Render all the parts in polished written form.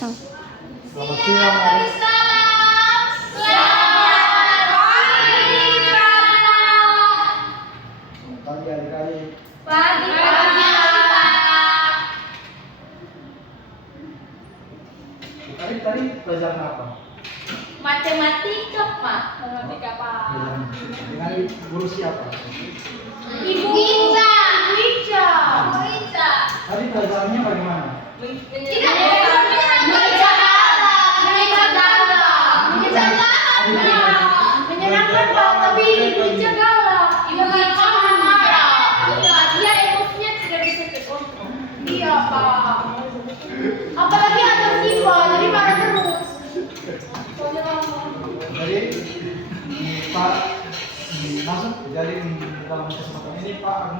kosong. Selamat siang, Aris. Pagi adik-adik. Tadi pelajaran apa? Matematika, Pak. Dengan guru siapa? Ibu Ica. Tadi pelajarannya bagaimana? Menyenangkan, Pak, tapi Ibu Ica galak. Ibu Ica marah. Dia emosinya tidak bisa terkontrol. Iya, Pak. Apalagi ada Siva, jadi marah terus. Jadi Pak masuk jadi dalam kesempatan ini Pak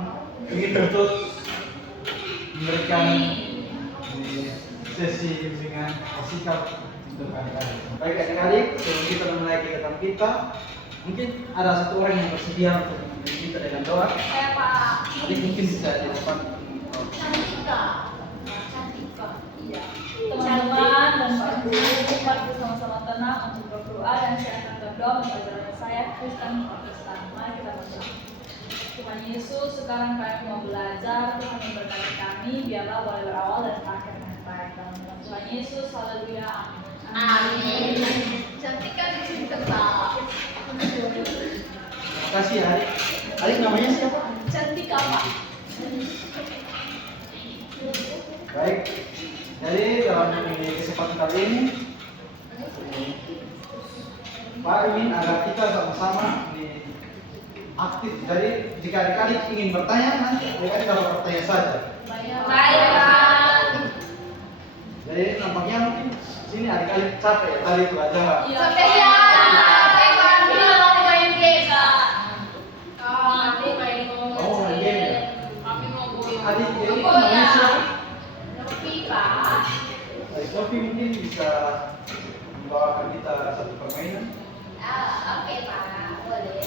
ingin untuk memberikan sesi bimbingan sikap untuk adik-adik. Baik adik-adik, sebelum kita memulai kegiatan kita, mungkin ada satu orang yang bersedia untuk membimbing kita dengan doa. Saya, Pak. Adik mungkin bisa di depan. Cantika. Iya. Teman-teman dan Pak Guru, mari bersama-sama tenang untuk berdoa dan saya akan berdoa mengajarkan saya Kristen Protestan. Mari kita berdoa. Tuhan Yesus, sekarang kami mau belajar, Tuhan memberkati kami, biarlah boleh berawal dan berakhir dengan baik. Dalam nama Tuhan Yesus, haleluya, amin. Cantika di sini tetap. Terima kasih Adik. Adik namanya siapa? Cantika, Pak. Baik. Jadi dalam kesempatan kali ini Pak ingin agar kita sama-sama aktif. Jadi jika adik-adik ingin bertanya, nanti adik-adik kalau bertanya saja. Baik, Pak. Jadi nampaknya mungkin sini adik-adik capek tadi belajar. Sampai ya. Sampai kami mau main game, Pak. Kami main ngomong. Oh, main game. Kami mau boyong. Adik ini namanya siapa? Tapi, Pak. Adik Sofi mungkin bisa membawakan kita satu permainan. Oke, Pak. Boleh.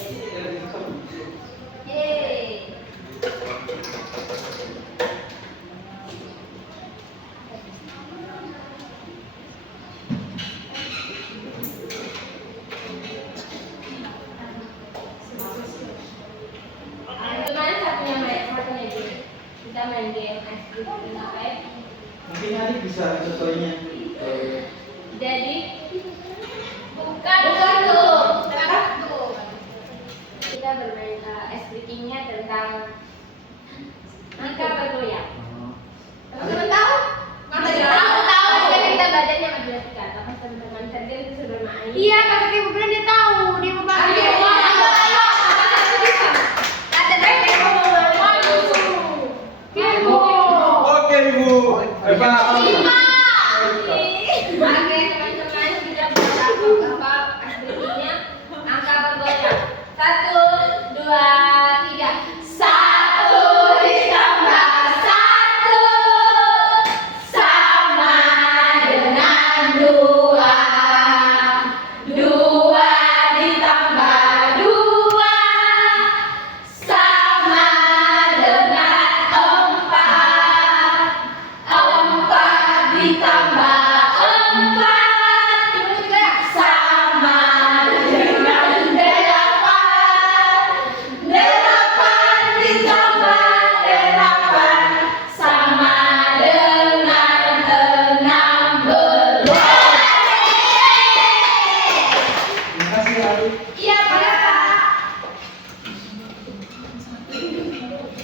Yeay. Kemarin satunya game. Kita main game SDG apa ya? Mungkin adik bisa contohnya. Jadi bukan tuh. Kita bermain SDG-nya tentang angka bergoyang. Teman-teman tahu? Tahu. Jadi kita belajarnya matematika. Tapi teman-teman tadi itu sudah main. Iya, kata Ibu bilang dia tahu. Dia mau pakai. Ayo. Kata dia mau Oke Ibu. Bapak. Oke, teman-teman kita buat apa SDG-nya angka bergoyang. 1, 2, 3. 1 ditambah 1 sama dengan 2. 2 ditambah 2 sama dengan 4. 4 ditambah 4 sama dengan 8. 8 ditambah 8 sama dengan 16. Terima kasih Adik. Iya, Pak.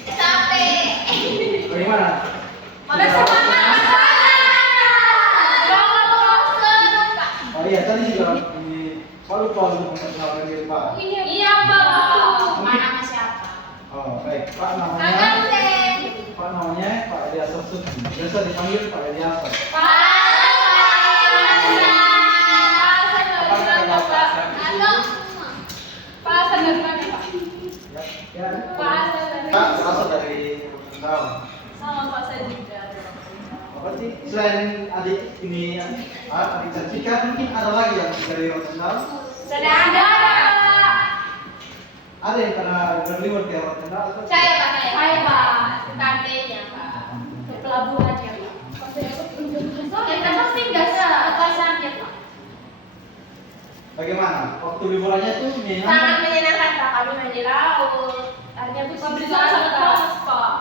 Capek. Bagaimana? Pada semangat. Oh iya, tadi juga Pak lupa untuk memperkenalkan diri Pak. Iya, Pak. Mana sama siapa? Oh baik, Pak Kakak namanya Sen. Pak namanya Pak Elias Sosud. Biasa dipanggil Pak Elias. Ya, Pak berasal dari Rotendao. Sama Pak saya juga. Apa sih? Selain adik ini adik Cantika, mungkin ada lagi yang dari Rotendao? Sudah ada. Ada yang pernah berlibur ke Rotendao? Saya, Pak. Kantenya, Pak. Ke pelabuhan ya, Pak. Kita pasti nggak bagaimana? Waktu liburannya tuh Sangat menyenangkan Pak, kami main di laut. Hanya Pemeriksaan sangat panas, Pak.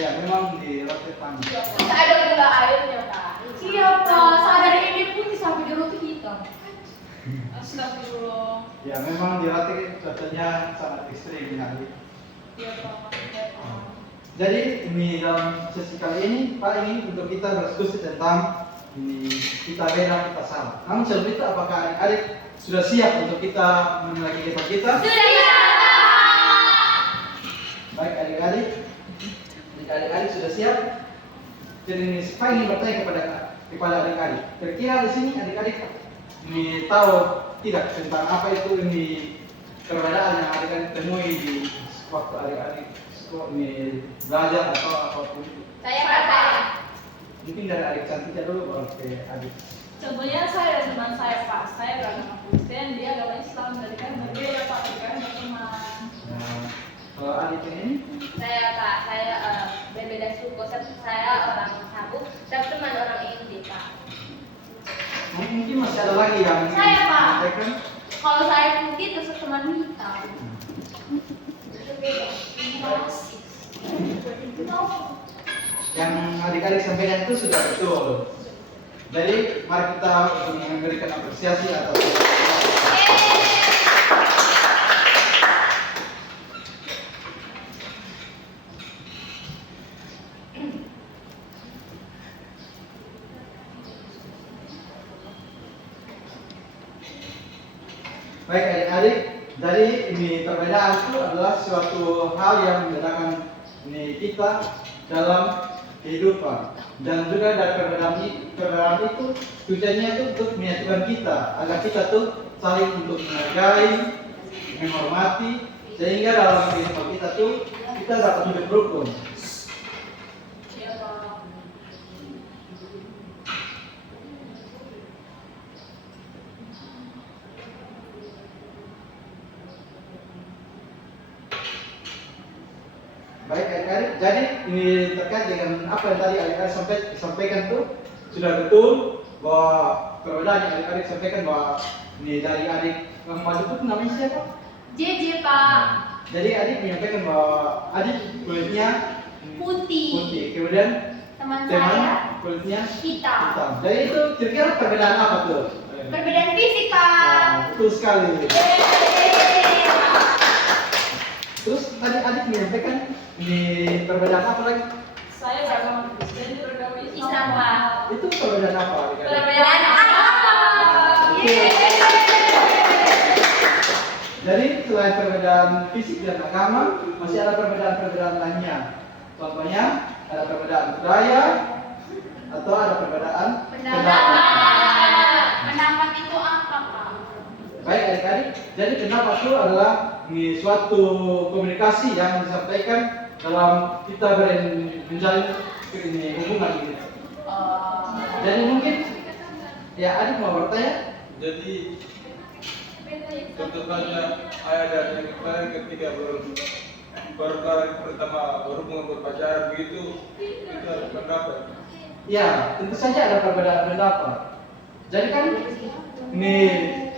ya memang di roti tangga. Bisa ada gula airnya Pak. Iya Pak, sadar ini putih sampai di roti hitam. Astagfirullah. Ya memang di roti cuacanya sangat ekstrim sekali. Iya, Pak. Iya, Pak. Jadi ini dalam sesi kali ini Pak ingin untuk kita berdiskusi tentang ini kita beda kita sama. Namun sebelum itu apakah adik-adik sudah siap untuk kita menilai kegiatan kita? Sudah ya. Baik adik-adik, jika adik-adik sudah siap, jadi ini Pak ingin bertanya kepada adik-adik. Kira-kira di sini adik-adik ini tahu tidak tentang apa itu ini perbedaan yang adik-adik temui di waktu adik-adik ini belajar atau apapun itu? Saya Pak, saya. Mungkin dari adik cantiknya dulu baru ke adik. Contohnya saya dan teman saya, Pak. Saya beragama Kristen, dia agama Islam. Jadi kan berbeda, Pak. Jadi kan berteman. Nah, kalau adik yang ini, Saya Pak, saya berbeda suku. Saya orang Sabu, dan teman orang India Pak. mungkin masih ada lagi yang Saya, Pak. menyampaikan. Kalau saya putih terus teman hitam. Yang adik-adik sampaikan itu sudah betul. Jadi mari kita untuk memberikan apresiasi atas baik adik-adik. Jadi ini perbedaan itu adalah suatu hal yang membedakan ini kita dalam kehidupan, dan juga dari perbedaan itu tujuannya itu untuk menyatukan kita agar kita tuh saling untuk menghargai, menghormati, sehingga dalam kehidupan kita tuh kita dapat hidup rukun. Iya, Pak. Baik adik-adik, jadi ini terkait dengan apa yang tadi adik-adik sampaikan tuh sudah betul bahwa perbedaan yang adik-adik sampaikan bahwa ini dari adik yang maju itu namanya siapa? JJ Pak. Jadi adik menyampaikan bahwa adik kulitnya Putih. kemudian Teman teman saya kulitnya hitam. hitam. Jadi itu kira-kira perbedaan apa tuh? Perbedaan fisik Pak. Nah, betul sekali. Yeay. Terus tadi adik menyampaikan ini perbedaan apa lagi? Saya beragama Kristen, dia beragama Islam. Islam, Pak. Itu perbedaan apa adik-adik? Perbedaan apa? Jadi selain perbedaan fisik dan agama, masih ada perbedaan-perbedaan lainnya. Contohnya ada perbedaan budaya atau ada perbedaan pendapat. Pendapat itu apa Pak? Baik adik-adik, jadi pendapat itu adalah suatu komunikasi yang disampaikan dalam kita menjalin hubungan gitu. Jadi mungkin ya adik mau bertanya. Jadi tentu saja ayah dan ibu kalian ketika berkali pertama berhubungan berpacaran begitu itu ada pendapat. Ya, tentu saja ada perbedaan pendapat. Jadi kan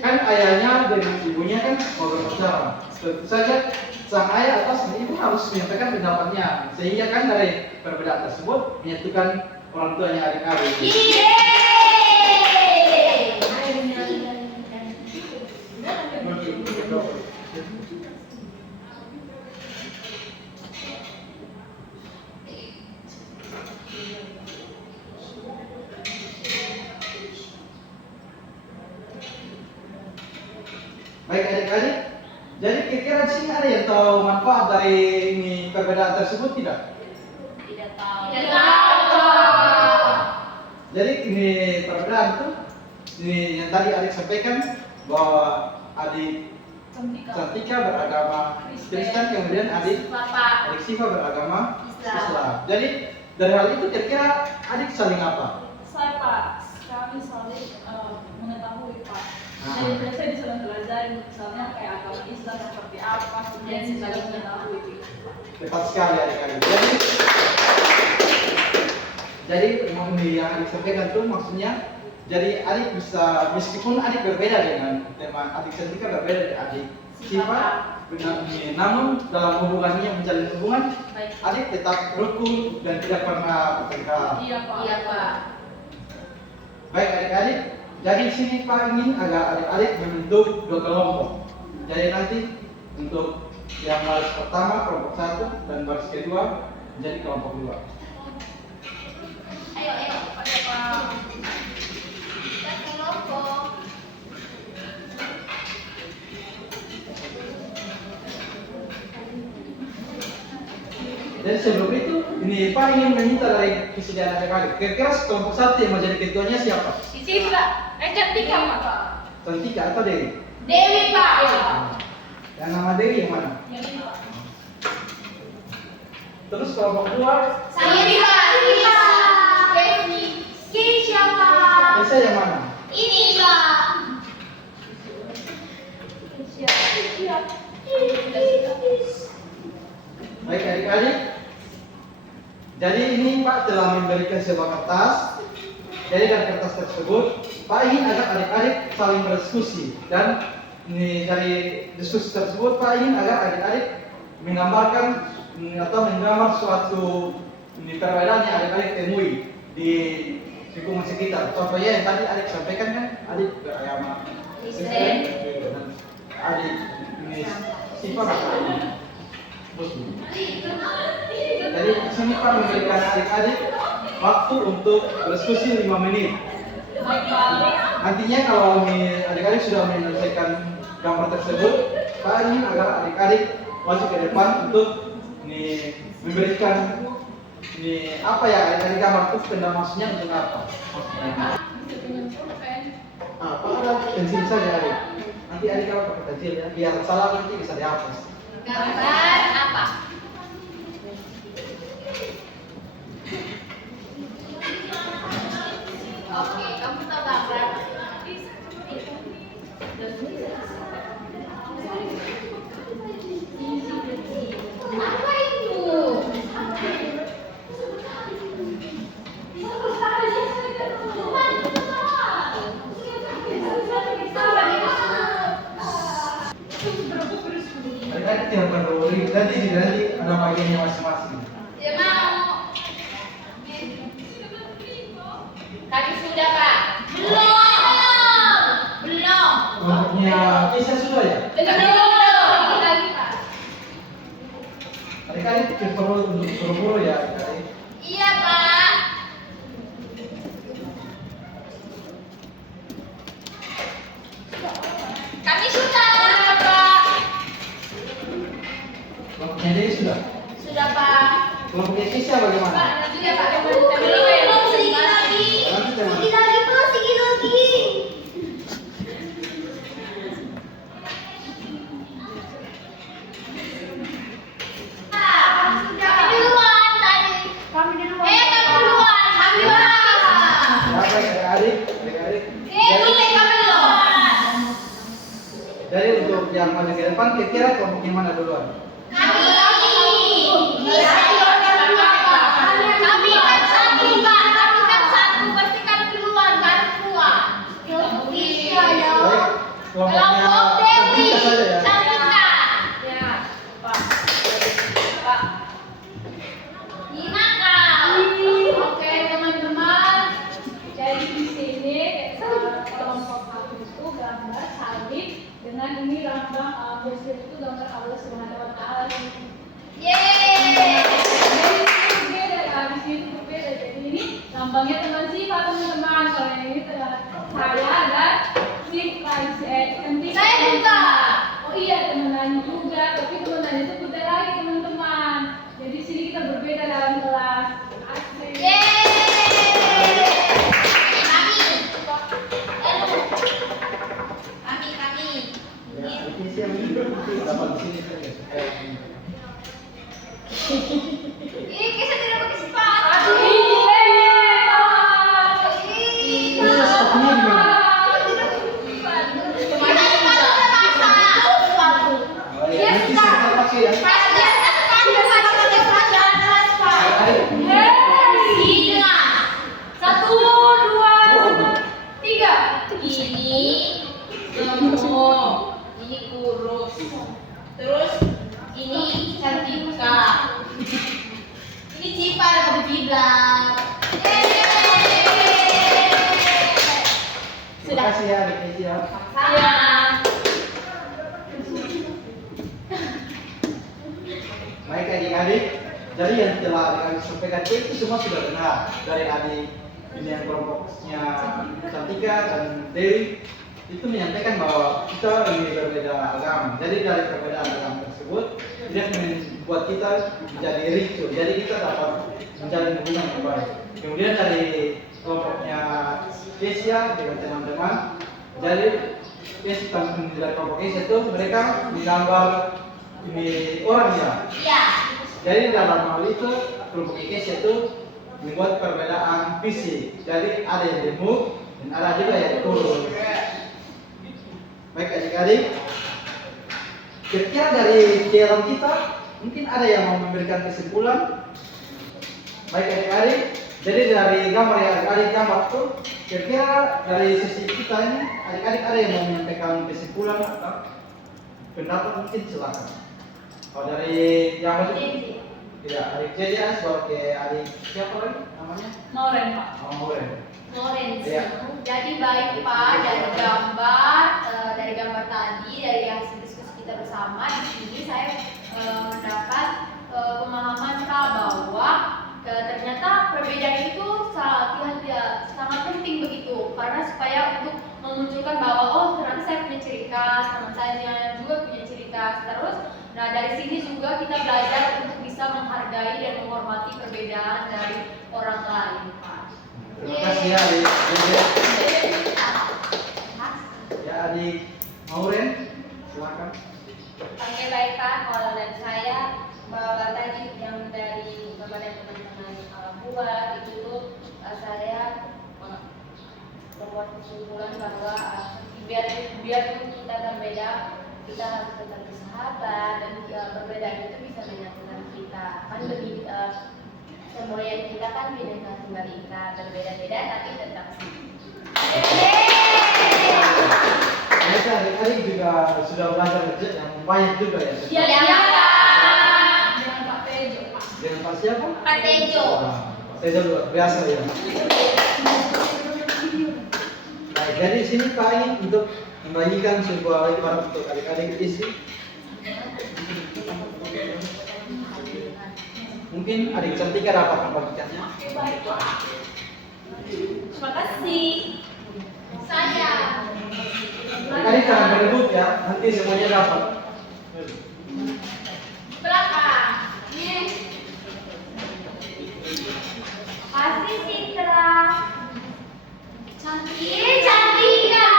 kan ayahnya dan ibunya kan mau berpacaran. Tentu saja sang ayah atau sang ibu harus menyampaikan pendapatnya, sehingga kan dari perbedaan tersebut menyatukan orang tuanya adik-adik. Baik adik-adik, jadi kira-kira di sini ada yang tahu manfaat dari ini perbedaan tersebut tidak? Tidak tahu. Tidak tahu. Jadi ini perbedaan itu ini yang tadi adik sampaikan bahwa adik Cantika beragama Kristen, kemudian adik Bapak Siva beragama Islam. Islam. Jadi dari hal itu kira-kira adik saling apa? Saya, Pak, kami saling mengetahui, Pak. Jadi biasanya bisa mempelajari misalnya kayak agama Islam seperti apa, kemudian saling mengetahui gitu, Pak. Tepat sekali adik-adik. Jadi yang adik sampaikan tuh maksudnya Jadi adik bisa, meskipun adik berbeda dengan teman adik Sentika, berbeda dengan adik Siva, namun dalam hubungannya menjalin hubungan, Baik. adik tetap rukun dan tidak pernah bertengkar. Iya Pak. Iya, Pak. Baik adik-adik, jadi di sini Pak ingin agar adik-adik membentuk 2 kelompok. Jadi nanti untuk yang baris pertama kelompok 1 dan baris kedua menjadi kelompok 2. Ayo, pada Pak. Kita kelompok. Jadi sebelum itu, ini Pak ingin meminta dari kesediaan adik-adik. Kira-kira kelompok 1 yang menjadi ketuanya siapa? Sisi Pak. Cantika Pak. Sentika atau Dewi? Dewi Pak. Yang nama Dewi yang mana? Yang ini Pak. Terus kelompok 2, Ini Pak. Ini Pak. Ini siapa? Esa yang mana? Ini Pak. Baik adik-adik. Jadi ini Pak telah memberikan sebuah kertas. Jadi dari kertas tersebut, Pak ingin agar adik-adik saling berdiskusi dan ini dari diskusi tersebut Pak ingin agar adik-adik menggambarkan atau menggambar suatu perbedaan yang adik-adik temui di lingkungan sekitar. Contohnya yang tadi adik sampaikan kan, adik beragama Kristen dan adik ini sifat Muslim. Jadi di sini Pak memberikan adik-adik waktu untuk berdiskusi 5 menit. Baik Pak. Nantinya kalau adik-adik sudah menyelesaikan gambar tersebut, Pak ingin agar adik-adik maju ke depan untuk memberikan apa ya adik-adik gambar itu tentang maksudnya untuk apa? Pak ada pensil saja adik. Nanti adik kalau pakai pensil ya, biar salah nanti bisa dihapus. Gambar apa? Oke, kamu tahu gambar? Apa itu? Adik-adik tidak perlu nanti ada bagiannya masing-masing. Ya mau. Kami sudah Pak. Belum. Kelompoknya kisah sudah ya? Belum. Lagi Pak. Adik-adik perlu untuk buru-buru ya adik-adik. Iya Pak. Kami sudah Pak. Kelompoknya Dewi sudah. Sudah Pak. Kelompoknya kisah bagaimana? Sudah Pak. Belum sedikit lagi. Nanti teman. Sedikit lagi Pak. Sedikit lagi. Kami duluan tadi. Kami duluan. Kami duluan. Kami duluan. Ya baik adik-adik. Kami duluan. Jadi untuk yang maju ke depan, kira-kira kelompoknya mana duluan? Kami kan satu Pak. Kami kan satu. Pasti kami duluan. Baru keluar. Baik, kelompoknya Kelompok Dewi. Sentika saja ya. Cantika. Ya Pak. Pak. Gimana? Oke teman-teman, jadi di sini kelompok satu itu gambar salib dengan ini lambang Muslim itu gambar Allah Subhanahu Wa Taala. Yeay. Jadi itu beda, di sini berbeda. Jadi ini lambangnya teman Siva teman-teman. Kalau yang ini saya dan si Cantika. Saya juga. Oh iya teman-teman juga, tapi teman-teman itu beda lagi teman-teman. Jadi di sini kita berbeda dalam kelas. Asik. Yeay. Kami. Ya, ini sih yang dapat di sini saja. Ini kisah tidak pakai sepatu. Aduh, Ini gemuk, ini kurus. Terus ini Cantika. Ini Cipa dan Kiblat. Terima kasih ya adik ya. Sama. Baik adik-adik, jadi yang telah adik-adik sampaikan itu semua sudah benar dari adik ini yang kelompoknya Cantika dan Dewi itu menyampaikan bahwa kita ini berbeda agama. Jadi dari perbedaan agama tersebut tidak membuat kita menjadi ricu. Jadi kita dapat menjalin hubungan yang baik. Kemudian dari kelompoknya Kesia dengan teman-teman, jadi dari kelompok Kesia itu mereka menggambar ini orangnya. Iya. Jadi dalam hal itu kelompok Kesia itu membuat perbedaan fisik. Jadi ada yang gemuk dan ada juga yang kurus. Baik adik-adik, kira-kira dari dialog kita mungkin ada yang mau memberikan kesimpulan. Baik adik-adik, jadi dari gambar yang adik-adik gambar itu, kira-kira dari sisi kita ini adik-adik ada yang mau menyampaikan kesimpulan atau pendapat, mungkin silakan. Kalau dari yang itu, ya adik Jeja sebagai adik siapa lagi namanya? Noren, Pak. Oh, Noren. Lorenzo. Iya. Jadi baik Pak, dari gambar tadi, dari hasil diskusi kita bersama di sini saya mendapat pemahaman Pak bahwa ternyata perbedaan itu sangat penting begitu, karena supaya untuk memunculkan bahwa oh ternyata saya punya ciri khas, teman saya juga punya ciri khas. Terus, nah dari sini juga kita belajar untuk bisa menghargai dan menghormati perbedaan dari orang lain Pak. Terima kasih ya adik Jeja. Ya adik Mauren, silakan. Oke baik Pak, kalau dari saya bahwa tadi yang dari Bapak dan teman-teman buat itu tuh saya membuat kesimpulan bahwa biar kita berbeda, kita harus tetap bersahabat dan perbedaan itu bisa menyatukan kita. Kan lebih semua yang kita kan beda tunggal ika, berbeda-beda tapi tetap Mereka adik-adik juga sudah belajar yang banyak juga ya. Iya Pak. Dengan Pak Tejo, Pak. Dengan Pak siapa? Pak Tejo. Wah, Pak Tejo luar biasa ya. Baik, jadi di sini Pak ingin untuk membagikan sebuah ibarat untuk adik-adik isi. Mungkin adik Cantika dapat membagikannya. Baik, Pak. Terima kasih. Saya. Adik-adik jangan berebut ya, nanti semuanya dapat. Belakang. Kasih Citra. Cantik, Cantika.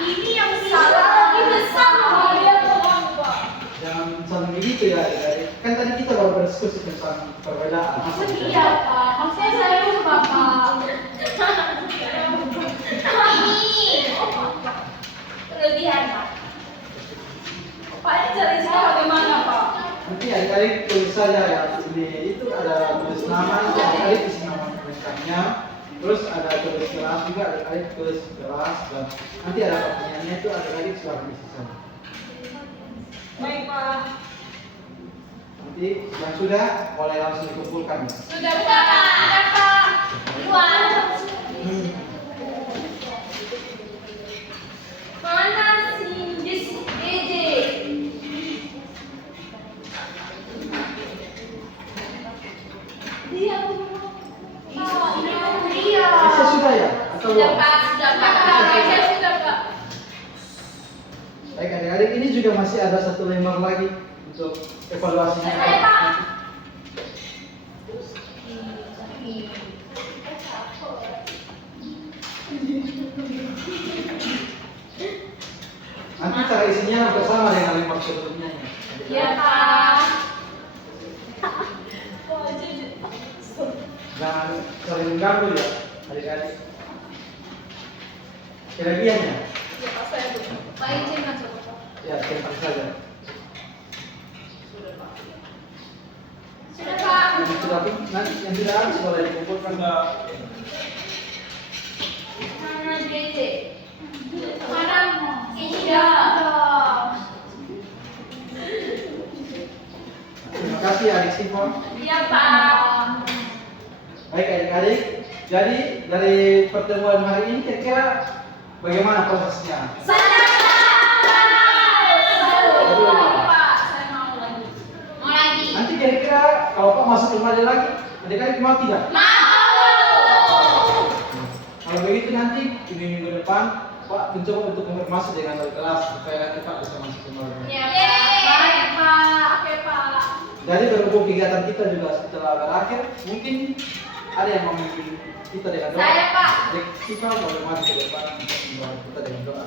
Ini yang salah lebih besar. Kalian tolong, Pak. Jangan saling begitu ya adik-adik. Kan tadi kita baru berdiskusi tentang perbedaan. Iya Pak, maksudnya saya itu Bapak. Ini. Kelebihan Pak. Pak, ini cari saya bagaimana, Pak? Nanti adik-adik tulis saja ya. Itu ada tulis nama, adik-adik isi nama lengkapnya. Terus ada tulis kelas juga, adik-adik tulis kelas dan nanti ada pertanyaannya itu adik-adik sudah isi saja. Baik, Pak. Nanti yang sudah boleh langsung dikumpulkan ya. Sudah Pak. Luar. Mana si Dede? Dia Iya. Bisa sudah ya? Atau Sudah belum? Pak, sudah Pak. Saya sudah Pak. Baik adik-adik, ini juga masih ada satu lembar lagi untuk evaluasinya. Saya Pak. Nanti cara isinya bersama dengan lembar sebelumnya. Iya Pak. Wah, jadi. Jangan saling mengganggu ya adik-adik. Kelebihannya Ya, Pak, saya dulu. Pak izin masuk. ya cepat saja. Sudah, Pak. Sudah Pak. Yang sudah habis boleh dikumpulkan. Sudah. Mana Dede? Siva? Iya, Pak. Baik adik-adik, jadi dari pertemuan hari ini kira-kira bagaimana prosesnya? Mau lagi? Nanti kira-kira kalau Pak masuk kembali lagi, adik-adik mau tidak? Kalau begitu nanti ini minggu depan Pak mencoba untuk konfirmasi dengan wali kelas supaya nanti Pak bisa masuk kembali. Iya, Pak. Oke, Pak. Jadi berhubung kegiatan kita juga setelah berakhir, mungkin ada yang memimpin kita dengan doa. Saya, Pak. Jadi kita boleh maju ke depan untuk membawa kita dengan doa.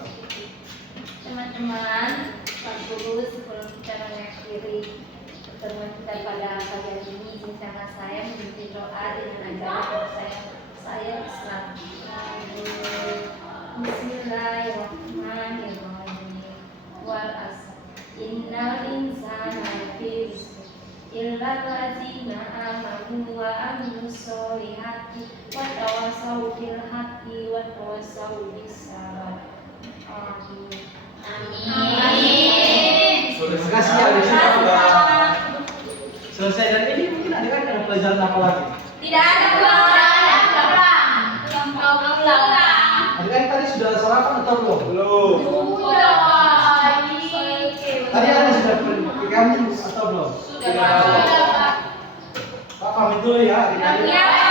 Teman-teman, Pak Guru, sebelum kita mengakhiri pertemuan kita pada pagi hari ini, izinkanlah saya memimpin doa dengan ajaran saya Islam. Bismillahirrahmanirrahim. Wal asr. Innal insana lafi khusr. Illa allazina amanu wa amilus solihati wa tawassaw bil haqqi wa tawassaw bis sabr. Amin. Terima kasih ya, adik sudah selesai dari ini. Mungkin adik-adik ada pelajaran apa lagi? Tidak ada pulang. Mau pulang. Adik-adik tadi sudah sarapan atau belum? Belum. Udah, Pak. Tadi ada yang sudah ke kampus atau belum? Sudah, Pak. Pak pamit dulu ya adik-adik. Iya,